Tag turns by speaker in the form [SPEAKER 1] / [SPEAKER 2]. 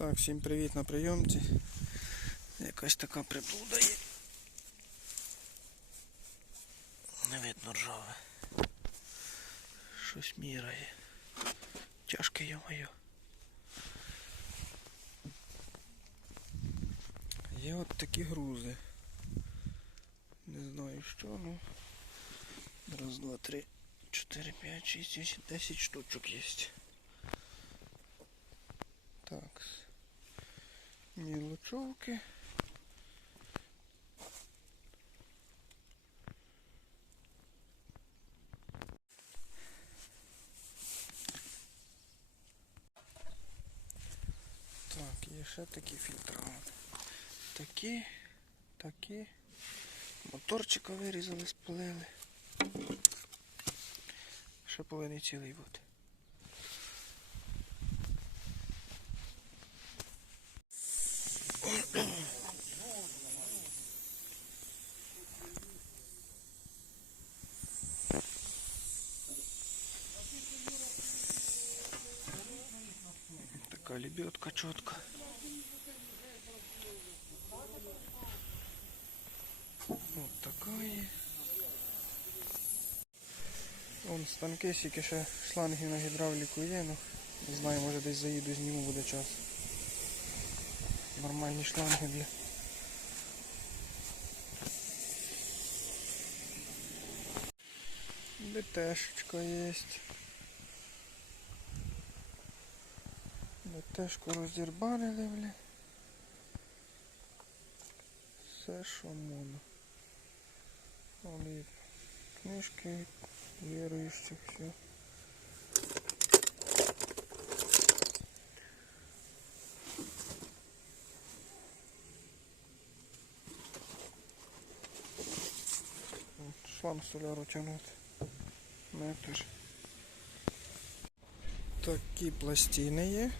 [SPEAKER 1] Так, всім привіт на прийомці. Якась така приблуда є. Не видно ржаве. Щось міряє. Тяжке йо-моє. Є от такі грузи. Не знаю що, ну. Раз, два, три, чотири, п'ять, шість, вісім, десять штучок є. Так. Мілочовки. Так, є ще такі фільтри. Такі, такі. Моторчика вирізали, спалили. Ще повинен цілий бути. Така лебедка чітка. Вот такая. Вон станки, ще шлангів на гідравліку є, ну не знаю, може десь заїду, зніму буде час. Нормальні шланги для. БТшечка есть. БТшку роздірбанили, бля. Все, що можна. Книжки віруючих, все. Шланг соляру тягнути. Метр. Такі пластини є.